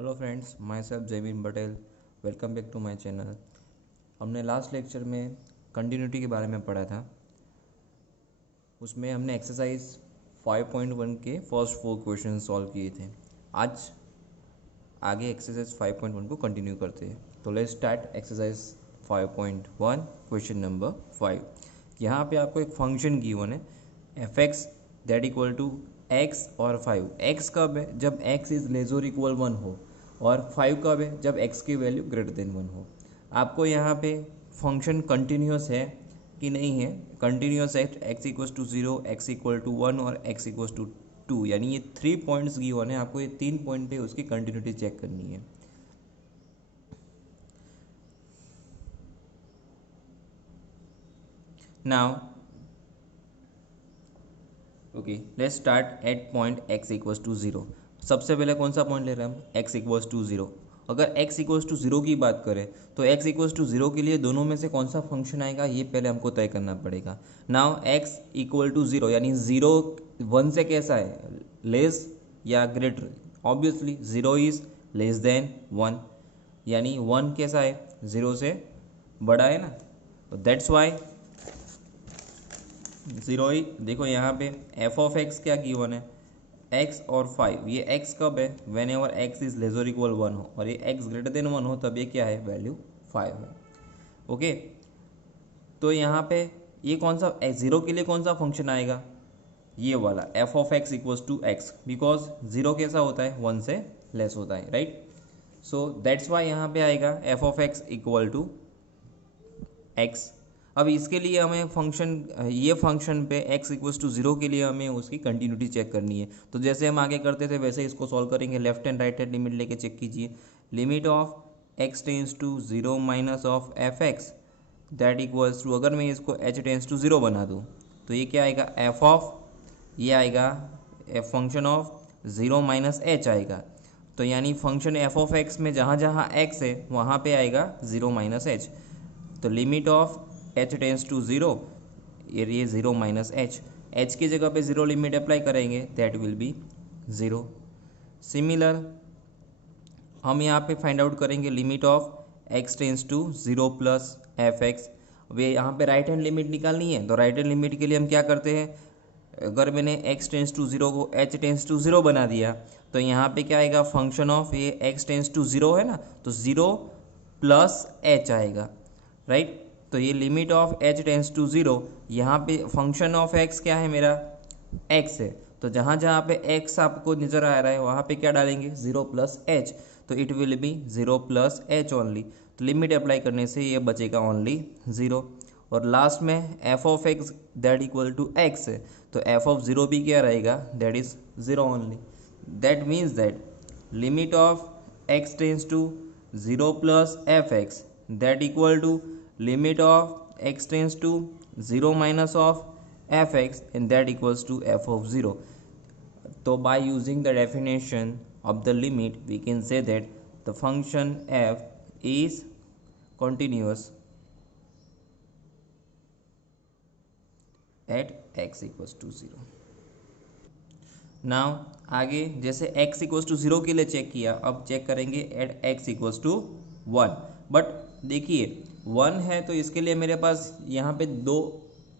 Hello friends, myself Jayvin Patel. Welcome back to my channel. हमने last lecture में continuity के बारे में पढ़ा था। उसमें हमने एक्सरसाइज 5.1 के फर्स्ट 4 क्वेश्चन सॉल्व किए थे। आज आगे एक्सरसाइज 5.1 को कंटिन्यू करते हैं। तो let's start exercise 5.1 question number 5। यहाँ पे आपको एक फंक्शन गिवन है f x that equal to x और 5। एक्स कब है? जब एक्स इज लेस और इक्वल 1 हो, और 5 कब है? जब एक्स की वैल्यू ग्रेटर देन 1 हो। आपको यहाँ पे फंक्शन कंटिन्यूस है कि नहीं है। कंटिन्यूस है x equal to 0, x equal to 1 और एक्स इक्वल टू 2, यानी ये 3 पॉइंट्स गिवन है। आपको ये 3 पॉइंट पे उसकी कंटिन्यूटी चेक करनी है। Now okay, let's start at point x equals to 0। सबसे पहले कौन सा पॉइंट ले रहे हैं हम? X equals to 0। अगर x इक्वल्स टू 0 की बात करें तो x इक्वल्स टू 0 के लिए दोनों में से कौन सा फंक्शन आएगा ये पहले हमको तय करना पड़ेगा। नाउ x इक्वल टू 0 यानी 0 1 से कैसा है? लेस या greater? Obviously 0 is less then 1, यानी 1 कैसा है? 0 से बड़ा है ना। तो दैट्स वाई 0 ही। देखो यहाँ पे एफ ऑफ एक्स क्या गिवन है? x और 5। ये x कब है? Whenever x is less और इक्वल 1 हो, और ये x ग्रेटर देन 1 हो, तब ये क्या है? वैल्यू 5 है। ओके, तो यहाँ पे ये कौन सा 0 के लिए कौन सा फंक्शन आएगा? ये वाला f of x equals to x, because 0 कैसा होता है? 1 से लेस होता है, राइट। सो दैट्स वाई यहाँ पे आएगा f of x equal to x. अब इसके लिए हमें फंक्शन, ये फंक्शन पे x इक्वल्स टू 0 के लिए हमें उसकी कंटिन्यूटी चेक करनी है। तो जैसे हम आगे करते थे वैसे इसको सॉल्व करेंगे। Left and right hand limit लेके चेक कीजिए। Limit of x tends to 0 minus of f x that equals to, अगर मैं इसको h टेंस टू 0 बना दूँ तो ये क्या आएगा? एफ ऑफ, ये आएगा फंक्शन ऑफ 0 माइनस h आएगा। तो यानी फंक्शन एफ ऑफ एक्स में जहाँ जहाँ x है वहाँ पे आएगा 0 माइनस h। तो limit of h tends to 0, ये 0 माइनस h की जगह पे 0 लिमिट अप्लाई करेंगे, दैट विल बी 0। सिमिलर हम यहाँ पे फाइंड आउट करेंगे limit of x tends to 0 plus f x. अब ये यहाँ पे राइट हैंड लिमिट निकालनी है, तो राइट हैंड लिमिट के लिए हम क्या करते हैं? अगर मैंने x टेंस टू 0 को h टेंस टू 0 बना दिया तो यहाँ पे क्या आएगा? फंक्शन ऑफ ये x टेंस टू 0 है ना, तो 0 प्लस h आएगा, राइट। तो ये limit of h tends to 0, यहाँ पे फंक्शन ऑफ x क्या है मेरा? x है। तो जहाँ जहाँ पे x आपको नज़र आ रहा है वहाँ पे क्या डालेंगे? 0 प्लस h। तो it will be 0 plus h only. तो लिमिट अप्लाई करने से ये बचेगा ओनली 0। और लास्ट में f of x that equal to x है, तो एफ ऑफ 0 भी क्या रहेगा? That is 0 only. That means that limit of x tends to 0 plus f x that equal to limit of x tends to 0 minus of fx, and that equals to f of 0. So by using the definition of the limit we can say that the function f is continuous at x equals to 0. Now आगे जैसे x equals to 0 के लिए check किया, अब check करेंगे at x equals to 1। But देखिए 1 है तो इसके लिए मेरे पास यहाँ पे दो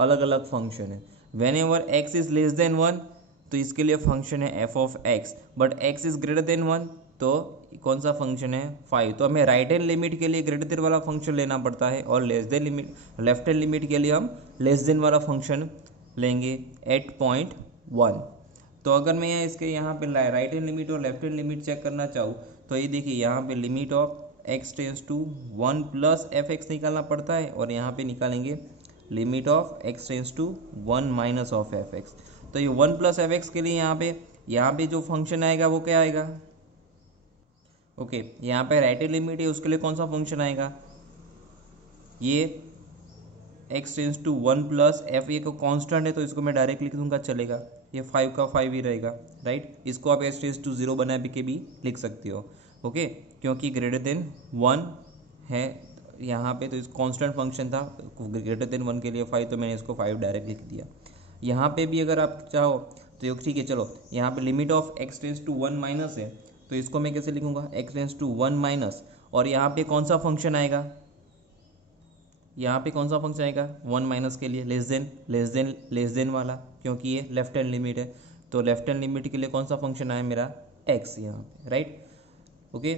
अलग अलग फंक्शन है। Whenever x is less then 1 तो इसके लिए फंक्शन है F of x, but x is greater then 1 तो कौन सा फंक्शन है? 5। तो हमें राइट हैंड लिमिट के लिए ग्रेटर देन वाला फंक्शन लेना पड़ता है, और less than limit, left hand limit के लिए हम लेस देन वाला फंक्शन लेंगे एट पॉइंट 1। तो अगर मैं इसके यहाँ पे राइट हैंड लिमिट और लेफ्ट हैंड लिमिट चेक करना चाहूँ तो ये देखिए यहाँ पे limit of x tends to 1 plus f x निकालना पड़ता है, और यहाँ पे निकालेंगे limit of x tends to 1 minus of f x. तो ये 1 प्लस एफ एक्स के लिए यहाँ पे जो फंक्शन आएगा वो क्या आएगा? ओके, यहाँ पे राइट हैंड लिमिट है, उसके लिए कौन सा फंक्शन आएगा? ये x tends to 1 plus f, ये को कांस्टेंट है तो इसको मैं डायरेक्ट लिख दूंगा, चलेगा। ये 5 का 5 ही रहेगा, राइट। इसको आप x टेंस टू 0 बना के भी लिख सकते हो, ओके, क्योंकि ग्रेटर देन 1 है यहाँ पे, तो इस कांस्टेंट फंक्शन था। ग्रेटर देन 1 के लिए 5, तो मैंने इसको 5 डायरेक्ट लिख दिया। यहाँ पे भी अगर आप चाहो तो ठीक है, चलो यहाँ पे limit of x tends to 1 minus है, तो इसको मैं कैसे लिखूंगा, x टेंस टू 1 माइनस, और यहाँ पे कौन सा फंक्शन आएगा, यहाँ पे कौन सा फंक्शन आएगा 1 माइनस के लिए लेस देन वाला, क्योंकि ये लेफ्ट हैंड लिमिट है, तो लेफ्ट हैंड लिमिट के लिए कौन सा फंक्शन आया मेरा x यहाँ पे, राइट। ओके,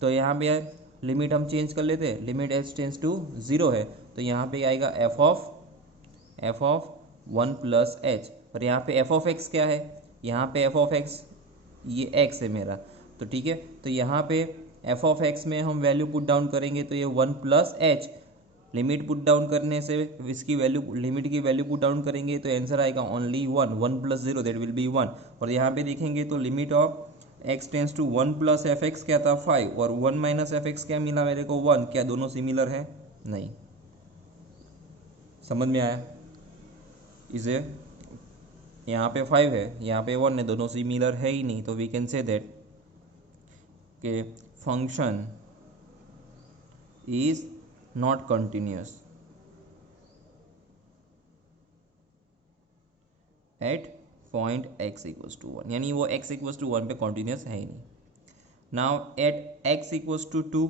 तो यहाँ पे लिमिट हम चेंज कर लेते हैं, लिमिट h टेंस टू 0 है, तो यहाँ पे आएगा f ऑफ 1 प्लस एच, और यहाँ पे f ऑफ x क्या है, यहाँ पे f ऑफ x ये x है मेरा, तो ठीक है, तो यहाँ पे f ऑफ x में हम वैल्यू पुट डाउन करेंगे तो ये 1 plus h, limit put down करने से इसकी वैल्यू, लिमिट की वैल्यू पुट डाउन करेंगे तो आंसर आएगा only 1 plus 0 that will be 1, और यहाँ पे देखेंगे तो limit of x tends to 1 plus f x क्या था 5, और 1 माइनस एफ एक्स क्या मिला मेरे को 1, क्या दोनों सिमिलर है, नहीं, समझ में आया, इसे यहाँ पे 5 है, यहाँ पे 1 है, दोनों सिमिलर है ही नहीं, तो वी कैन से दैट के function is not continuous at point x equals to 1, यानी वो x इक्वल्स टू 1 पे कॉन्टिन्यूस है ही नहीं। Now at x equals to 2,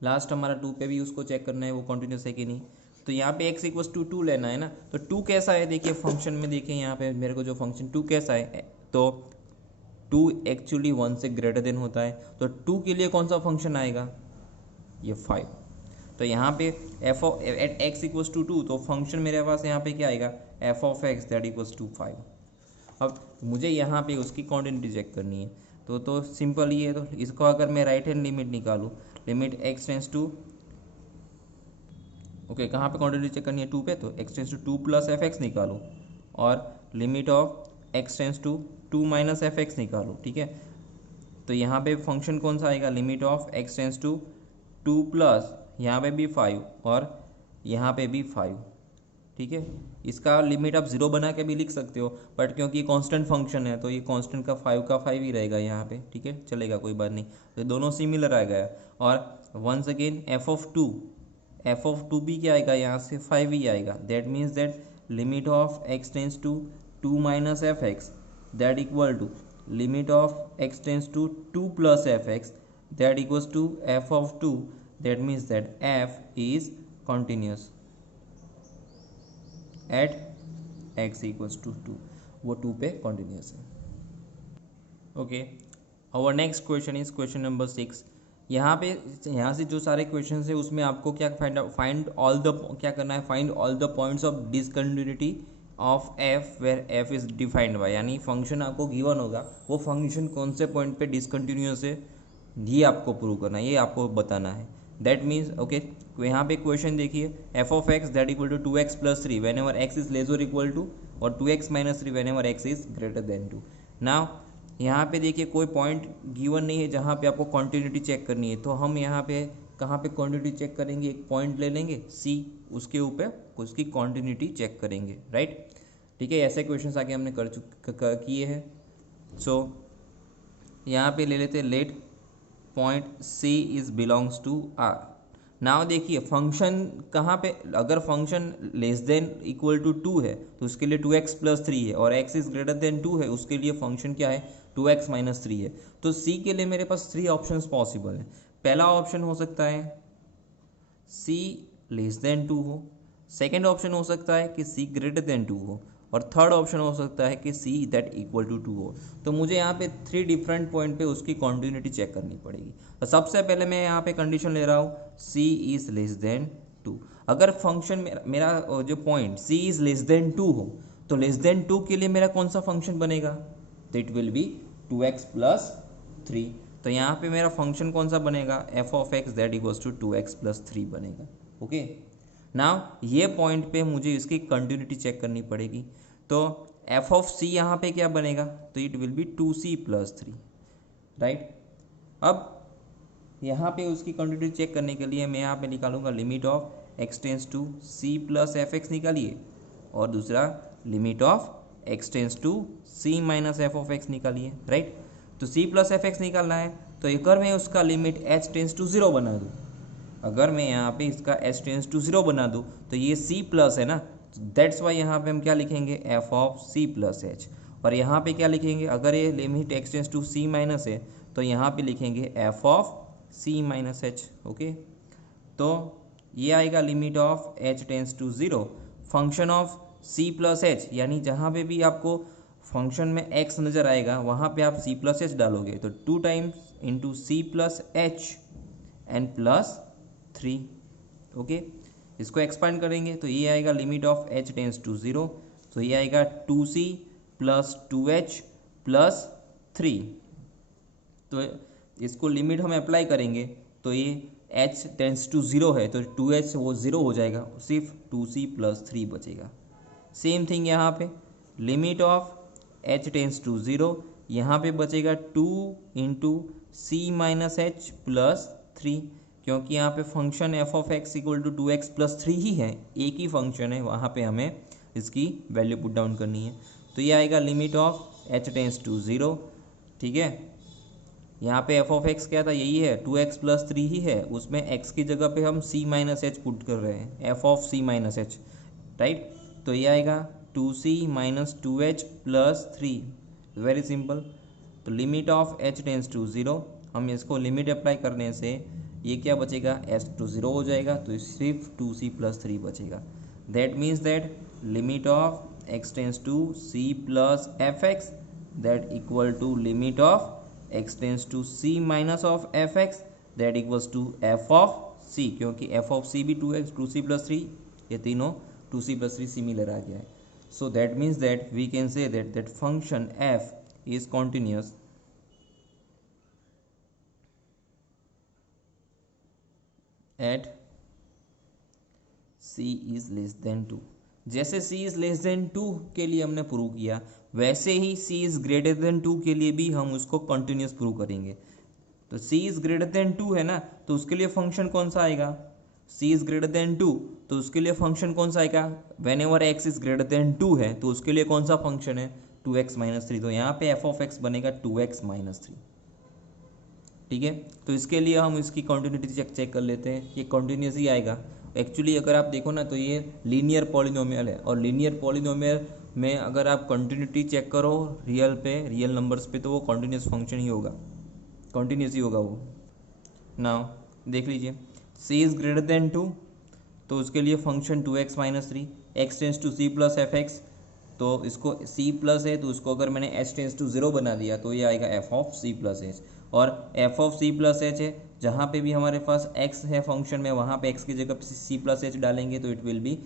last हमारा 2 पे भी उसको चेक करना है वो कॉन्टिन्यूस है कि नहीं, तो यहाँ पे x इक्वल्स टू 2 लेना है ना, तो 2 कैसा है, देखिए फंक्शन में देखिए यहाँ पे मेरे को जो फंक्शन 2 कैसा है, तो 2 एक्चुअली 1 से ग्रेटर देन होता है, तो 2 के लिए कौन सा फंक्शन आएगा, ये 5, तो यहाँ पे f at x equals to 2, तो फंक्शन मेरे पास यहाँ पे क्या आएगा f of x that equals to 5। अब मुझे यहाँ पे उसकी कॉन्टिन्यूटी चेक करनी है, तो सिंपल ही है, तो इसको अगर मैं राइट हैंड लिमिट निकालूँ, limit x tends to, okay कहाँ पे कॉन्टिन्यूटी चेक करनी है 2 पे, तो x tends to 2 plus f x निकालो, और limit of x tends to 2 minus f x निकालो, ठीक है, तो यहाँ पे फंक्शन कौन सा आएगा, limit of x tends to 2 plus यहाँ पे भी 5 और यहाँ पे भी 5, ठीक है, इसका लिमिट आप 0 बना के भी लिख सकते हो, बट क्योंकि ये कांस्टेंट फंक्शन है तो ये कांस्टेंट का 5 ही रहेगा यहाँ पे, ठीक है, चलेगा कोई बात नहीं, तो दोनों सिमिलर आ गया, और वंस अगेन एफ ऑफ 2 भी क्या आएगा यहाँ से 5 ही आएगा, that means that limit of x tends to 2 minus f x that equal to limit of x tends to 2 plus f x that equals to f of 2, that means that f is continuous at x equals to 2, वो 2 पे continuous है। Okay, our next question is question number 6। यहाँ से जो सारे question है उसमें आपको क्या फाइंड ऑल द क्या करना है, find all the points of discontinuity of f where f is defined by, यानी फंक्शन आपको गिवन होगा, वो फंक्शन कौन से पॉइंट पे डिसकंटिन्यूअस है ये आपको प्रूव करना है, ये आपको बताना है, दैट मीन्स ओके, यहाँ पे क्वेश्चन देखिए f of x that equal to 2x plus 3 whenever x is less और इक्वल टू, और 2x minus 3 whenever x is greater than 2। Now यहाँ पे देखिए कोई पॉइंट गिवन नहीं है जहाँ पे आपको कॉन्टिन्यूटी चेक करनी है, तो हम यहाँ पे कहाँ पे क्वांटिटी चेक करेंगे, एक पॉइंट ले लेंगे सी, उसके ऊपर उसकी क्वांटिटी चेक करेंगे, राइट, ठीक है, ऐसे क्वेश्चन आगे हमने किए हैं। सो यहाँ पे ले लेते let point C is belongs to R। Now देखिए फंक्शन कहाँ पे, अगर function less than equal to 2 है तो उसके लिए 2x प्लस 3 है, और x इज ग्रेटर देन 2 है उसके लिए फंक्शन क्या है 2x माइनस 3 है, तो C के लिए मेरे पास 3 ऑप्शंस पॉसिबल है। पहला ऑप्शन हो सकता है C लेस देन 2 हो, सेकेंड ऑप्शन हो सकता है कि C ग्रेटर देन 2 हो, और थर्ड ऑप्शन हो सकता है कि C दैट इक्वल टू 2 हो। तो मुझे यहाँ पे 3 डिफरेंट पॉइंट पे उसकी कॉन्टिन्यूटी चेक करनी पड़ेगी। तो सबसे पहले मैं यहाँ पे कंडीशन ले रहा हूँ C इज लेस देन 2। अगर फंक्शन मेरा जो point C is less then 2 हो तो लेस देन 2 के लिए मेरा कौन सा फंक्शन बनेगा, तो it will B 2x plus 3। तो यहाँ पे मेरा फंक्शन कौन सा बनेगा, f of x that equals to 2x plus 3 बनेगा। ओके, नाउ ये पॉइंट पे मुझे इसकी कंटिन्यूटी चेक करनी पड़ेगी, तो एफ ऑफ सी यहाँ पे क्या बनेगा, तो it will be 2c plus 3, right. अब यहाँ पे उसकी कंटिन्यूटी चेक करने के लिए मैं यहाँ पे निकालूंगा limit of x tends to c plus f x निकालिए, और दूसरा limit of x tends to c minus f of x निकालिए, राइट। तो c प्लस एफ एक्स निकालना है, तो अगर मैं उसका लिमिट h टेंस टू 0 बना दूँ, अगर मैं यहाँ पे इसका h टेंस टू 0 बना दूँ तो ये c प्लस है ना, दैट्स वाई यहाँ पे हम क्या लिखेंगे f of c plus h, और यहाँ पे क्या लिखेंगे, अगर ये limit x tends to c minus है तो यहाँ पे लिखेंगे f of c minus h. Okay, तो ये आएगा limit of h tends to zero function of c plus h, यानी जहाँ पे भी आपको फंक्शन में एक्स नज़र आएगा वहाँ पे आप सी प्लस एच डालोगे, तो 2 times into c plus h and plus 3। Okay, इसको एक्सपांड करेंगे तो ये आएगा limit of h tends to zero, तो ये आएगा 2c प्लस 2h प्लस 3। तो इसको लिमिट हम अप्लाई करेंगे तो ये h टेंस टू ज़ीरो है तो 2h वो ज़ीरो हो जाएगा, सिर्फ 2c प्लस 3 बचेगा। सेम थिंग यहाँ पे limit of h tends to zero, यहाँ पे बचेगा 2 into c minus h plus 3, क्योंकि यहाँ पे function f of x equal to 2x plus 3 ही है, एक ही फंक्शन है, वहाँ पे हमें इसकी वैल्यू पुट डाउन करनी है। तो ये आएगा limit of h tends to zero. ठीक है, यहाँ पे एफ ऑफ एक्स क्या था, यही है 2x प्लस 3 ही है, उसमें x की जगह पे हम c माइनस एच पुट कर रहे हैं, f of c minus h, right. तो ये आएगा 2c minus 2h plus 3, very simple. तो limit of h tends to zero, हम इसको लिमिट अप्लाई करने से ये क्या बचेगा, h टू ज़ीरो हो जाएगा, तो सिर्फ 2c प्लस 3 बचेगा। That means that limit of x tends to c plus f x that equal to limit of x tends to c minus of f x that equals to f of c, क्योंकि f of c भी 2c plus 3, ये तीनों 2c plus 3 similar आ गया है। So that means that we can say that function f is continuous at c is less than 2। जैसे c is less than 2 के लिए हमने प्रूव किया, वैसे ही c is greater than 2 के लिए भी हम उसको कंटिन्यूस प्रूव करेंगे। तो c is greater than 2 है ना, तो उसके लिए फंक्शन कौन सा आएगा, c is greater than 2, तो उसके लिए फंक्शन कौन सा आएगा, whenever x is greater than 2 है तो उसके लिए कौन सा फंक्शन है, 2x माइनस 3, तो यहाँ पे f ऑफ x बनेगा 2x माइनस 3। ठीक है, तो इसके लिए हम इसकी कॉन्टिन्यूटी चेक कर लेते हैं, ये कॉन्टिन्यूस ही आएगा। एक्चुअली अगर आप देखो ना तो ये लीनियर पॉलिनोमियल है, और लीनियर पॉलिनोमियल में अगर आप कंटिन्यूटी चेक करो रियल नंबर्स पे तो वो कॉन्टिन्यूस फंक्शन ही होगा, कॉन्टिन्यूस ही होगा वो। नाउ देख लीजिए, c इज़ ग्रेटर देन 2 तो उसके लिए function 2x minus 3, x tends to c plus f x, तो इसको c प्लस है तो उसको अगर मैंने h टेंस टू 0 बना दिया तो ये आएगा f of c plus h, और f of c plus H है, जहाँ पे भी हमारे पास x है फंक्शन में वहाँ पे x की जगह पे c प्लस एच डालेंगे तो it will be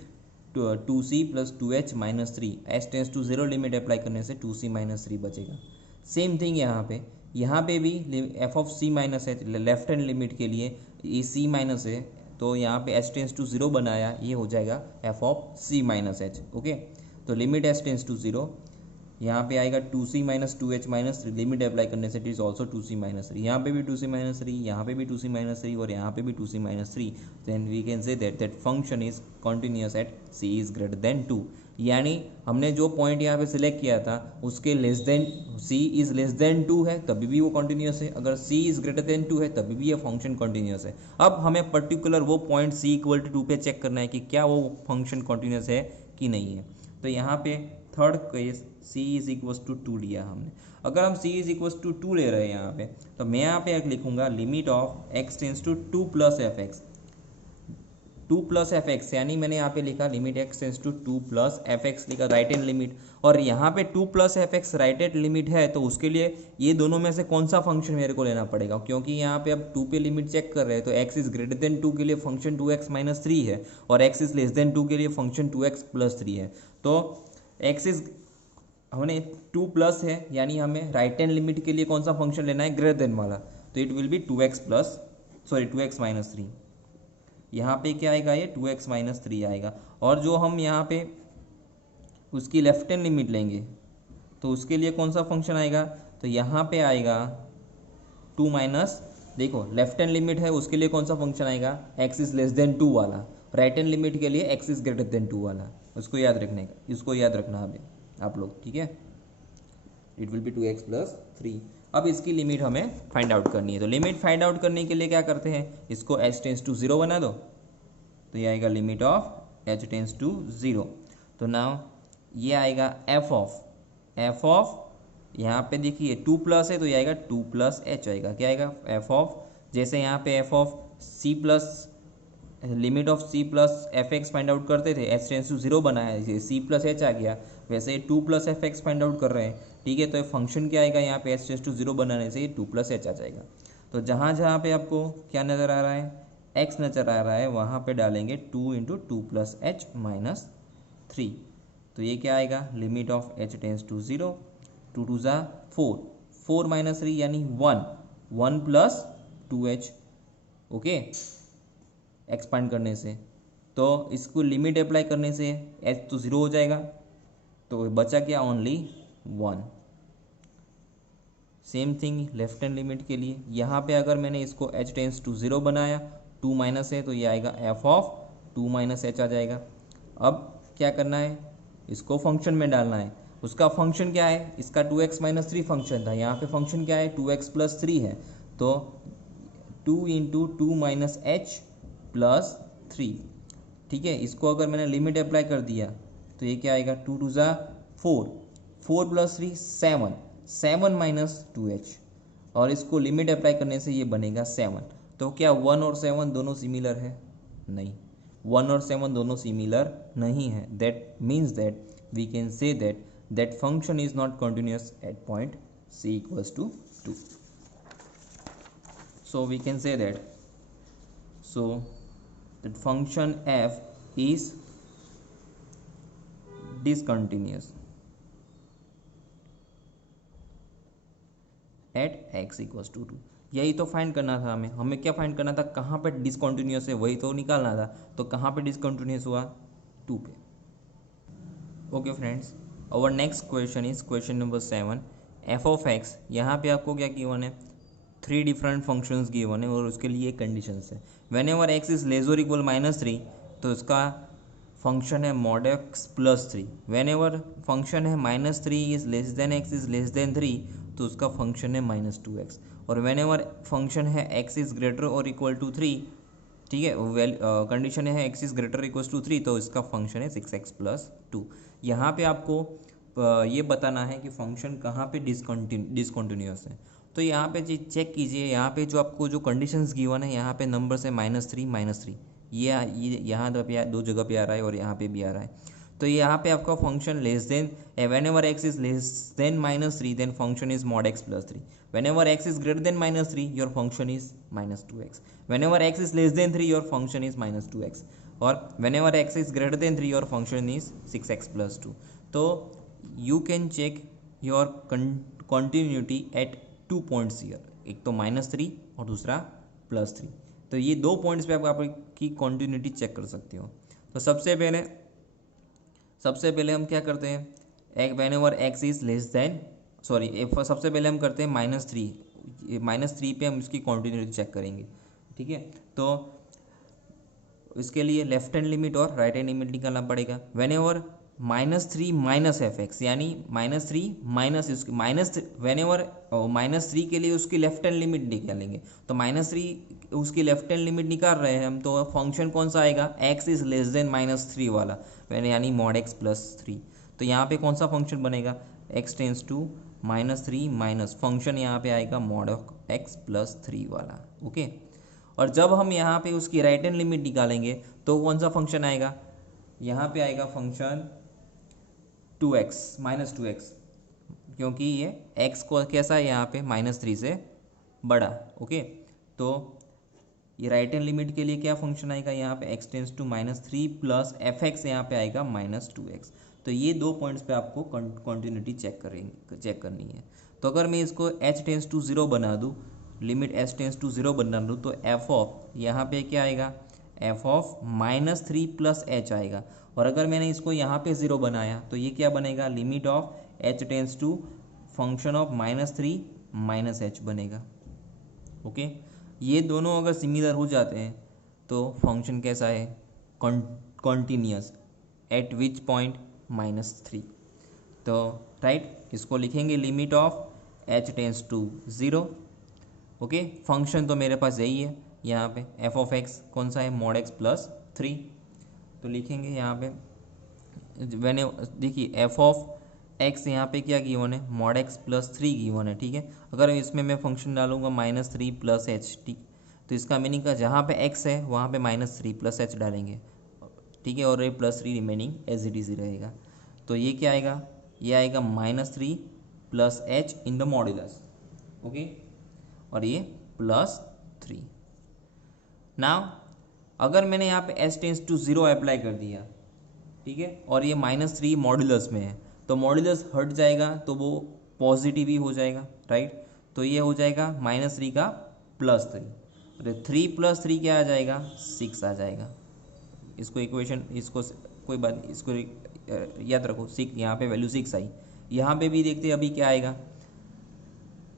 2c plus 2h minus 3, h tends to 0 limit apply करने से 2c माइनस 3 बचेगा। सेम थिंग यहाँ पे भी f of c minus H left hand limit के लिए ये c माइनस है, तो यहाँ पे h टेंस टू 0 बनाया, ये हो जाएगा f of c minus h. Okay, तो लिमिट h टेंस टू 0, यहाँ पे आएगा 2c minus 2h minus 3, limit apply करने से it is also 2c minus 3, यहाँ पे भी 2c माइनस 3, यहाँ पे भी 2c माइनस 3 और यहाँ पे भी 2c minus 3, then we can say that function is continuous at c is greater than 2। यानी हमने जो पॉइंट यहाँ पे सिलेक्ट किया था उसके less than c is less then 2 है तभी भी वो कॉन्टिन्यूस है, अगर c इज ग्रेटर देन 2 है तभी भी ये फंक्शन कॉन्टिन्यूस है। अब हमें पर्टिकुलर वो पॉइंट c इक्वल टू 2 पे चेक करना है कि क्या वो फंक्शन कॉन्टिन्यूस है कि नहीं है। तो यहाँ पे third case c is equals to 2 लिया हमने। अगर हम c इज इक्वल्स टू 2 ले रहे हैं यहाँ पे, तो मैं यहाँ पे एक लिखूंगा limit of x tends to 2 plus f x, 2 plus f x, यानी मैंने यहाँ पे लिखा limit x tends to 2 plus f x लिखा राइट हैंड लिमिट, और यहाँ पे 2 plus f x right hand limit है तो उसके लिए ये दोनों में से कौन सा फंक्शन मेरे को लेना पड़ेगा, क्योंकि यहाँ पे अब 2 पे लिमिट चेक कर रहे हैं तो x इज ग्रेटर देन 2 के लिए फंक्शन 2x माइनस 3 है और x इज लेस देन 2 के लिए फंक्शन 2x प्लस 3 है। तो x इज हमने 2 प्लस है, यानी हमें राइट हैंड लिमिट के लिए कौन सा फंक्शन लेना है, ग्रेटर देन वाला, तो it will B 2x minus 3। यहाँ पे क्या आएगा, ये 2x माइनस 3 आएगा, और जो हम यहाँ पे उसकी लेफ्ट हैंड लिमिट लेंगे तो उसके लिए कौन सा फंक्शन आएगा, तो यहाँ पे आएगा 2 माइनस, देखो लेफ्ट हैंड लिमिट है उसके लिए कौन सा फंक्शन आएगा, x इज लेस देन 2 वाला, राइट हैंड लिमिट के लिए x इज ग्रेटर देन 2 वाला, उसको याद रखने का, इसको याद रखना अभी आप लोग, ठीक है। It will B 2x plus 3। अब इसकी लिमिट हमें फाइंड आउट करनी है, तो लिमिट फाइंड आउट करने के लिए क्या करते हैं, इसको h टेंस टू 0 बना दो, तो ये आएगा limit of h tends to 0। तो नाउ ये आएगा f ऑफ एफ ऑफ, यहाँ पे देखिए 2 प्लस है तो ये आएगा 2 प्लस एच आएगा, क्या आएगा एफ ऑफ, जैसे यहाँ पे f of c plus, limit of c plus f x find out करते थे, एच टेंस टू जीरो बनाया, जैसे सी प्लस एच आ गया, वैसे 2 plus f x find out कर रहे हैं, ठीक है। तो ये फंक्शन क्या आएगा यहाँ पे, एच टेंस टू जीरो बनाने से ये 2 प्लस एच आ जाएगा। तो जहाँ जहाँ पे आपको क्या नज़र आ रहा है, एक्स नज़र आ रहा है, वहाँ पे डालेंगे 2 इंटू 2 प्लस एच माइनस 3। तो ये क्या आएगा, limit of h tends to zero, 2 टू ज़ा 4, 4 माइनस 3 यानी 1, 1 प्लस 2h, ओके, एक्सपांड करने से। तो इसको लिमिट अप्लाई करने से h तो ज़ीरो हो जाएगा, तो बचा क्या, only 1। Same thing left hand limit के लिए, यहाँ पे अगर मैंने इसको h टेंस टू ज़ीरो बनाया, 2 माइनस है तो ये आएगा f ऑफ 2 माइनस एच आ जाएगा। अब क्या करना है, इसको फंक्शन में डालना है। उसका फंक्शन क्या है, इसका 2x माइनस 3 फंक्शन था, यहाँ पे फंक्शन क्या है 2x प्लस 3 है, तो 2 इंटू 2 माइनस एच प्लस 3, ठीक है। इसको अगर मैंने लिमिट अप्लाई कर दिया तो ये क्या आएगा, 2 टू ज़ा 4, 4 प्लस 3 7, 7 माइनस 2h, और इसको लिमिट अप्लाई करने से ये बनेगा 7। तो क्या 1 और 7 दोनों सिमिलर है, नहीं, 1 और 7 दोनों सिमिलर नहीं है। That means that we can say that function is not continuous at point c equals to 2। so we can say that, so that function f is discontinuous at x equals to 2। यही तो find करना था हमें क्या find करना था, कहाँ पे डिसकंटिन्यूअस है वही तो निकालना था। तो कहाँ पे डिसकंटिन्यूअस हुआ, 2 पे। Okay friends, our next question is question number 7, f of x. यहाँ पे आपको क्या गिवन है, 3 डिफरेंट फंक्शंस गिवन है और उसके लिए कंडीशंस है। Whenever x is less और इक्वल -3 तो इसका फंक्शन है mod x plus 3। Whenever function है -3 is less than x is less than 3 तो उसका फंक्शन है -2x। और वेन एवर फंक्शन है एक्स इज ग्रेटर और इक्वल टू 3, ठीक है, कंडीशन है x is greater equal to 3 तो इसका फंक्शन है 6x प्लस 2। यहाँ पे आपको ये बताना है कि फंक्शन कहाँ पे डिसकंटिन्यूअस है। तो यहाँ पे चेक कीजिए, यहाँ पे जो आपको जो कंडीशंस गिवन है, यहाँ पे नंबर से -3 ये यहाँ दो जगह पे आ रहा है और यहाँ पे भी आ रहा है। तो यहाँ पे आपका function less than, whenever x is less than -3 then function is mod x plus 3। Whenever x is greater than -3 your function is -2x। Whenever x is less than 3 your function is -2x। और whenever x is greater than 3 your function is 6x plus 2। तो you can check your continuity at 2 points here, एक तो -3 और दूसरा +3। तो ये 2 points पे आप आपकी कंटिन्यूटी चेक कर सकते हो। तो सबसे पहले हम क्या करते हैं, एक when ever x is less then, सबसे पहले हम करते हैं -3 पे हम इसकी कंटिन्यूटी चेक करेंगे, ठीक है। तो इसके लिए लेफ्ट हैंड लिमिट और राइट हैंड लिमिट निकालना पड़ेगा। When ever -3 minus f x, यानी -3 माइनस इसकी वेन एवर -3 के लिए उसकी लेफ्ट हैंड लिमिट निकालेंगे। तो -3 उसकी लेफ्ट हैंड लिमिट निकाल रहे हैं हम, तो फंक्शन कौन सा आएगा, एक्स इज लेस देन -3 वाला, यानी मॉड एक्स प्लस 3। तो यहाँ पे कौन सा फंक्शन बनेगा, x tends to -3 minus function यहाँ पे आएगा मॉड एक्स प्लस 3 वाला, ओके। और जब हम यहाँ पे उसकी राइट हैंड लिमिट निकालेंगे तो कौन सा फंक्शन आएगा, यहाँ पे आएगा फंक्शन 2x -2x, क्योंकि ये x को कैसा है यहाँ पे -3 से बड़ा, ओके। तो ये राइट हैंड लिमिट के लिए क्या फंक्शन आएगा, यहाँ पे x tends to -3 plus f x यहाँ पे आएगा -2x। तो ये 2 पॉइंट्स पे आपको कंटिन्यूटी चेक करनी है। तो अगर मैं इसको h टेंस टू 0 बना दूँ, लिमिट h टेंस टू 0 बना दूँ, तो f ऑफ यहाँ पे क्या आएगा, f ऑफ -3 प्लस h आएगा। और अगर मैंने इसको यहाँ पे 0 बनाया तो ये क्या बनेगा, limit of h tends to function of -3 minus h बनेगा, ओके। ये दोनों अगर सिमिलर हो जाते हैं तो फंक्शन कैसा है, कॉन्टिन्यूअस एट विच पॉइंट -3। तो राइट, इसको लिखेंगे limit of h tends to 0, okay. Function तो मेरे पास यही है, यहाँ पे f ऑफ x कौन सा है, मॉड x प्लस 3। तो लिखेंगे यहाँ पे, मैंने देखिए f ऑफ एक्स यहाँ पे क्या गिवन है, मॉड एक्स प्लस 3 गिवन है, ठीक है। अगर इसमें मैं फंक्शन डालूंगा -3 प्लस एच, ठीक, तो इसका मीनिंग का जहाँ पे एक्स है वहाँ पे -3 प्लस एच डालेंगे, ठीक है, और ये +3 रिमेनिंग एज इट इज ही रहेगा। तो ये क्या आएगा, ये आएगा -3 plus h in the modulus, okay, और ये +3। नाउ अगर मैंने यहाँ पे एच टेंस टू 0 अप्लाई कर दिया, ठीक है, और ये -3 मॉड्यूलस में है, तो मॉड्यूलस हट जाएगा तो वो पॉजिटिव ही हो जाएगा, राइट। तो ये हो जाएगा -3 का +3, तो 3 + 3 क्या आ जाएगा, 6 आ जाएगा। इसको इक्वेशन, इसको कोई बात, इसको याद रखो, 6, यहाँ पे वैल्यू 6 आई। यहाँ पे भी देखते हैं अभी क्या आएगा।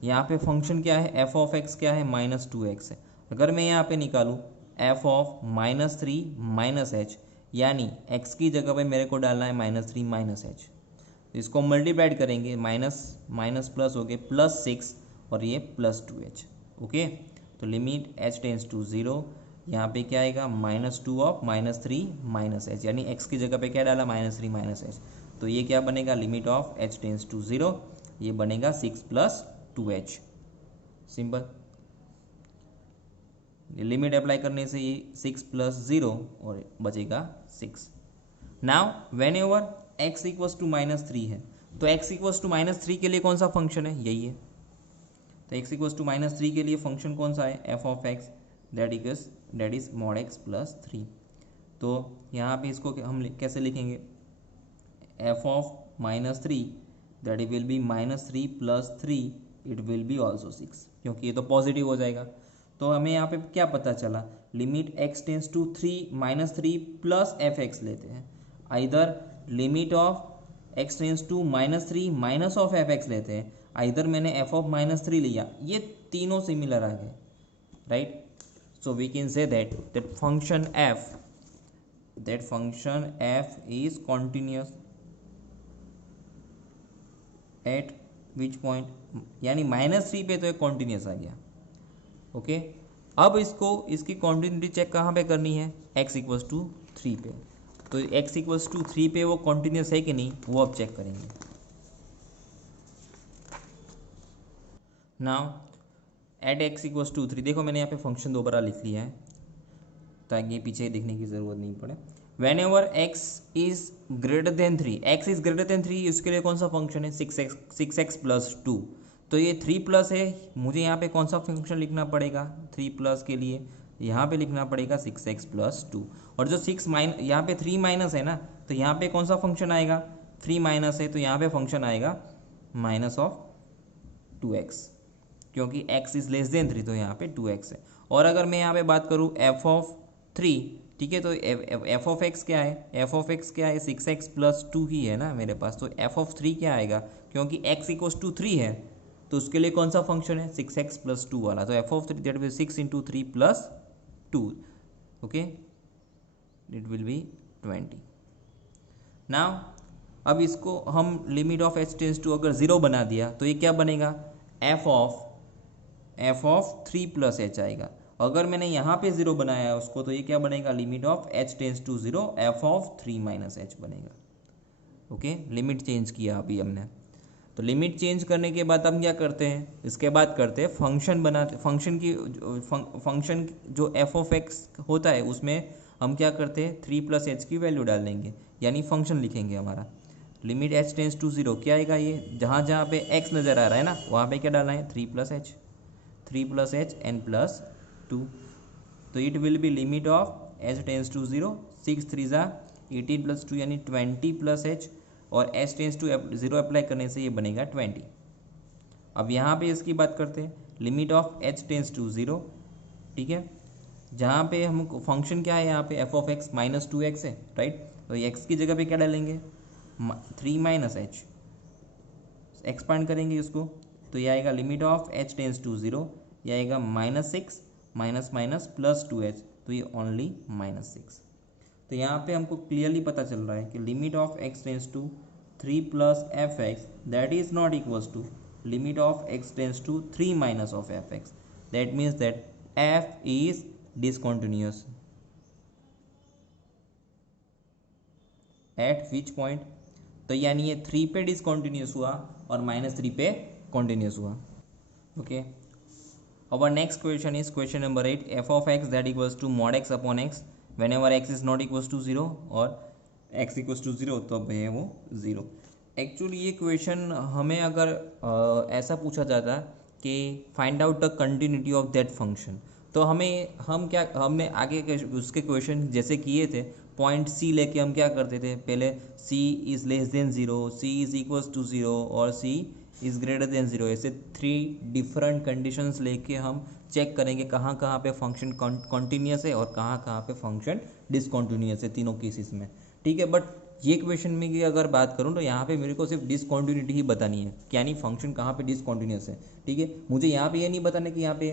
यहाँ पे फंक्शन क्या है, एफ ऑफ एक्स क्या है, -2x है। अगर मैं यहाँ पे निकालूँ एफ ऑफ -3 माइनस एच, यानी x की जगह पे मेरे को डालना है -3 माइनस एच, तो इसको मल्टीप्लाइड करेंगे, माइनस माइनस प्लस हो गए +6 और ये +2h, ओके। तो लिमिट h टेंस टू 0, यहाँ पे क्या आएगा, -2 ऑफ -3 माइनस एच, यानी x की जगह पे क्या डाला, -3 माइनस एच, तो ये क्या बनेगा, limit of h tends to 0, ये बनेगा 6 + 2h, सिंपल। लिमिट अप्लाई करने से ये 6 + 0 और बचेगा 6। Now whenever x equals to -3 है, तो x इक्वल्स टू -3 के लिए कौन सा फंक्शन है, यही है। तो x इक्वल्स टू -3 के लिए फंक्शन कौन सा है, F of x that is mod x plus 3। तो यहाँ पे इसको हम कैसे लिखेंगे, f of -3 that will B -3 + 3, it will B also 6, क्योंकि ये तो पॉजिटिव हो जाएगा। तो हमें यहाँ पे क्या पता चला, limit x tends to -3 plus f x लेते हैं, either limit of x tends to -3 minus of f x लेते हैं, आइदर मैंने एफ ऑफ -3 लिया, ये तीनों सिमिलर आ गए, right. So we can say that function f is continuous at which point, यानी -3 पे तो एक कॉन्टिन्यूस आ गया, ओके। अब इसको, इसकी कॉन्टिन्यूटी चेक कहाँ पे करनी है, x इक्वल्स टू 3 पे। तो x इक्वल्स टू 3 पे वो कॉन्टिन्यूस है कि नहीं, वो अब चेक करेंगे। Now at x equals to 3, देखो मैंने यहाँ पे फंक्शन दोबारा लिख लिया है ताकि पीछे देखने की ज़रूरत नहीं पड़े। When ever x is greater than 3, x is greater than 3, इसके लिए कौन सा फंक्शन है, 6x + 2। तो ये 3 प्लस है, मुझे यहाँ पे कौन सा फंक्शन लिखना पड़ेगा, 3 प्लस के लिए यहाँ पे लिखना पड़ेगा 6x + 2। और जो 6 माइन, यहाँ पे 3 माइनस है ना, तो यहाँ पे कौन सा फंक्शन आएगा, 3 माइनस है तो यहाँ पे फंक्शन आएगा -2x, क्योंकि x इज लेस देन 3, तो यहाँ पे 2x है। और अगर मैं यहाँ पे बात करूँ एफ ऑफ 3, ठीक है, तो एफ ऑफ एक्स क्या है, एफ ऑफ एक्स क्या है, 6x + 2 ही है ना मेरे पास, तो एफ ऑफ 3 क्या आएगा, क्योंकि x इक्वल्स टू 3 है, तो उसके लिए कौन सा फंक्शन है, 6x + 2 वाला, तो f of 3 that will 6 × 3 + 2, okay, it will be 20। Now अब इसको हम limit of h tends to अगर 0 बना दिया, तो ये क्या बनेगा, एफ ऑफ 3 + h आएगा। अगर मैंने यहाँ पे 0 बनाया है उसको, तो ये क्या बनेगा, limit of h tends to 0, f of 3 - h बनेगा, ओके। लिमिट चेंज किया अभी हमने, तो लिमिट चेंज करने के बाद हम क्या करते हैं, इसके बाद करते हैं फंक्शन बनाते, फंक्शन जो एफ ऑफ एक्स होता है उसमें हम क्या करते हैं, 3 + h की वैल्यू डाल देंगे, यानी फंक्शन लिखेंगे हमारा। लिमिट h टेंस टू 0 क्या आएगा, ये जहाँ जहाँ पे x नज़र आ रहा है ना, वहाँ पे क्या डालना है, 3 + h n + 2। तो it will be limit of h tends to 0, 6 3 ज़ा 18 + 2 यानी 20 + h, और h टेंस टू 0 अप्लाई करने से ये बनेगा 20। अब यहाँ पे इसकी बात करते हैं, limit of h tends to 0, ठीक है, जहाँ पे हम फंक्शन क्या है, यहाँ पे एफ ऑफ एक्स -2x है, राइट। तो x की जगह पे क्या डालेंगे, 3 - h, एक्सपांड करेंगे इसको, तो ये आएगा limit of h tends to 0, ये आएगा -6 + 2h, तो ये ओनली -6। तो यहाँ पे हमको क्लियरली पता चल रहा है कि limit of x tends to 3 + fx that is not equals to limit of x tends to 3 - of fx, that means that f is discontinuous। At which point तो यानी ये 3 पे डिसकॉन्टिन्यूस हुआ और -3 पे कॉन्टिन्यूस हुआ। Okay, our next question is question number 8, f of x that equals to mod x upon x whenever x is not equals to 0 और x equals to 0 तो अब है वो 0। एक्चुअली ये क्वेश्चन हमें अगर ऐसा पूछा जाता कि find out the continuity of that function, तो हमने आगे के उसके क्वेश्चन जैसे किए थे, पॉइंट सी लेके हम क्या करते थे, पहले c is less than 0, c is equals to 0 और c इज़ ग्रेटर देन 0, ऐसे 3 डिफरेंट कंडीशंस लेके हम चेक करेंगे कहाँ कहाँ पे फंक्शन कॉन्टीन्यूस है और कहाँ कहाँ पे फंक्शन डिसकॉन्टीन्यूस है, तीनों केसेस में। ठीक है, बट ये क्वेश्चन में की अगर बात करूँ तो यहाँ पे मेरे को सिर्फ डिसकॉन्टीन्यूटी ही बतानी है, यानी फंक्शन कहाँ पे डिसकॉन्टीन्यूस है। ठीक है, मुझे यहाँ पे ये नहीं बताना कि यहाँ पे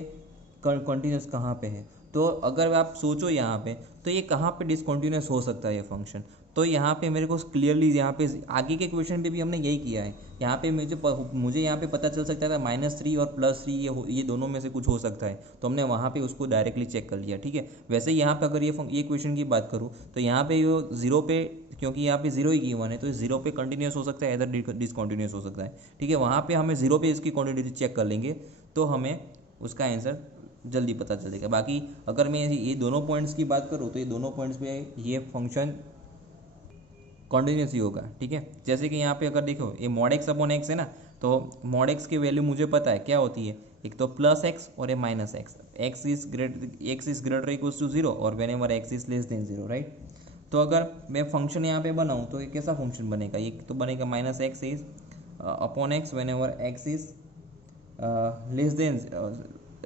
कॉन्टीन्यूस कहाँ पे है। तो अगर आप सोचो यहाँ पे, तो ये कहाँ पे डिसकॉन्टीन्यूस हो सकता है ये फंक्शन, तो यहाँ पे मेरे को क्लियरली यहाँ पे आगे के क्वेश्चन पे भी हमने यही किया है। यहाँ पे मुझे यहाँ पे पता चल सकता था -3 और +3 ये दोनों में से कुछ हो सकता है, तो हमने वहाँ पे उसको डायरेक्टली चेक कर लिया। ठीक है, वैसे यहाँ पे अगर ये क्वेश्चन की बात करूँ तो यहाँ पे ये 0 पे, क्योंकि यहाँ पे 0 ही गिवन है तो 0 पे कंटिन्यूस हो सकता है, इधर डिसकॉन्टिन्यूस हो सकता है। ठीक है, वहाँ पे हमें 0 पे इसकी क्वांटिटी चेक कर लेंगे तो हमें उसका आंसर जल्दी पता चलेगा। बाकी अगर मैं ये दोनों पॉइंट्स की बात करूँ तो ये दोनों पॉइंट्स पे ये फंक्शन कॉन्टिन्यूस ही होगा। ठीक है, जैसे कि यहाँ पे अगर देखो ये mod x अपॉन x है ना, तो mod x की वैल्यू मुझे पता है क्या होती है, एक तो +x और ये -x, x is greater equals to 0 और whenever x is less than 0, right. तो अगर मैं फंक्शन यहाँ पे बनाऊँ तो ये कैसा फंक्शन बनेगा, ये तो बनेगा -x is upon x whenever x is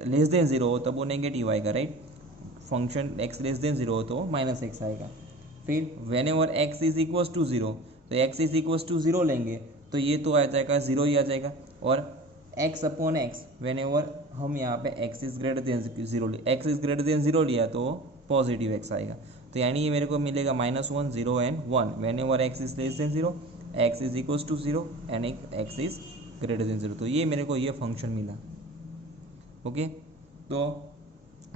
less than 0 हो तब वो नेगेटिव आएगा, right. Function x less than 0 हो तो -x आएगा। फिर whenever x is equals to 0, तो x इज इक्वल्स टू 0 लेंगे तो ये तो आ जाएगा 0 ही आ जाएगा। और x upon x when ever हम यहाँ पे x इज ग्रेटर देन 0 लिया तो पॉजिटिव x आएगा। तो यानी ये मेरे को मिलेगा -1 0 and 1 whenever x is less than 0, x is equals to 0 and x is greater than 0। तो ये मेरे को ये फंक्शन मिला। ओके, तो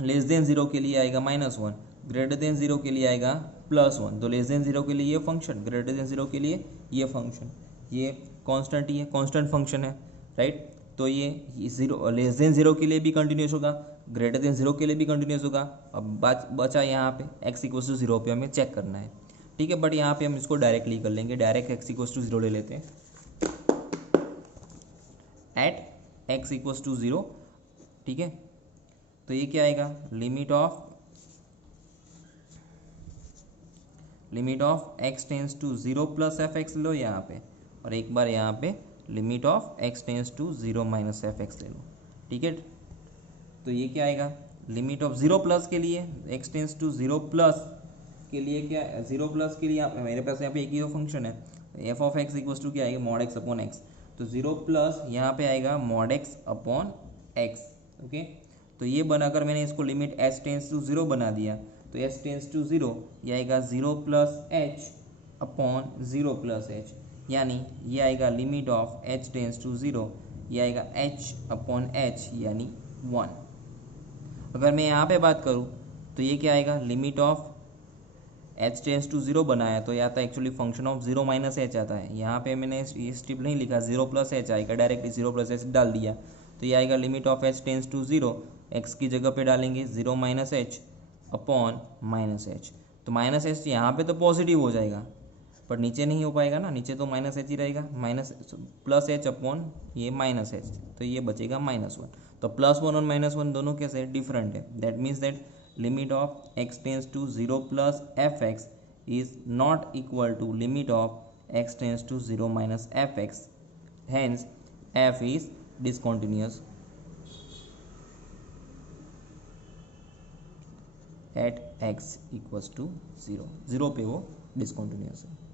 लेस देन 0 के लिए आएगा -1, ग्रेटर देन 0 के लिए आएगा +1। तो लेस देन 0 के लिए ये फंक्शन, ग्रेटर देन 0 के लिए ये फंक्शन, ये कांस्टेंट ही है, कांस्टेंट फंक्शन है, राइट। तो ये 0 लेस देन 0 के लिए भी कंटिन्यूस होगा, ग्रेटर देन 0 के लिए भी कंटिन्यूस होगा। अब बचा यहाँ पे x इक्वल्स टू 0 पे हमें चेक करना है। ठीक है, बट यहाँ पे हम इसको डायरेक्टली कर लेंगे, डायरेक्ट x इक्वल्स टू 0 ले लेते हैं, एट x इक्वल्स टू 0। ठीक है, तो ये क्या आएगा, limit of x tends to 0 plus fx लो यहाँ पे, और एक बार यहाँ पे limit of x tends to 0 minus fx ले लो। ठीक है, तो ये क्या आएगा, लिमिट ऑफ 0 प्लस के लिए x टेंस टू 0 प्लस के लिए क्या, 0 प्लस के लिए मेरे पास यहाँ पे एक ही फंक्शन है, f of x equals to क्या आएगा, mod x अपॉन x। तो 0 प्लस यहाँ पे आएगा mod x upon x। Okay, तो ये बनाकर मैंने इसको लिमिट h टेंस टू 0 बना दिया, तो h टेंस टू 0 ये आएगा 0 plus h upon 0 plus h, यानी ये आएगा limit of h tends to 0, ये आएगा h अपॉन h यानी 1। अगर मैं यहाँ पे बात करूँ तो ये क्या आएगा, limit of h tends to 0 बनाया तो ये आता है actually function of 0 minus h आता है। यहाँ पे मैंने ये स्टेप नहीं लिखा, 0 प्लस h आएगा, डायरेक्टली 0 प्लस h डाल दिया, तो ये आएगा limit of h tends to 0, x की जगह पे डालेंगे 0 minus h upon minus h। तो माइनस h यहाँ पे तो पॉजिटिव हो जाएगा, पर नीचे नहीं हो पाएगा ना, नीचे तो माइनस h ही रहेगा, माइनस प्लस h अपॉन ये माइनस h, तो ये बचेगा -1। तो +1 और -1 दोनों कैसे डिफरेंट है, that means that limit of x tends to 0 plus fx is not equal to limit of x tends to 0 minus fx, hence f is discontinuous at x equals to 0 पे वो डिसकॉन्टिन्यूस है।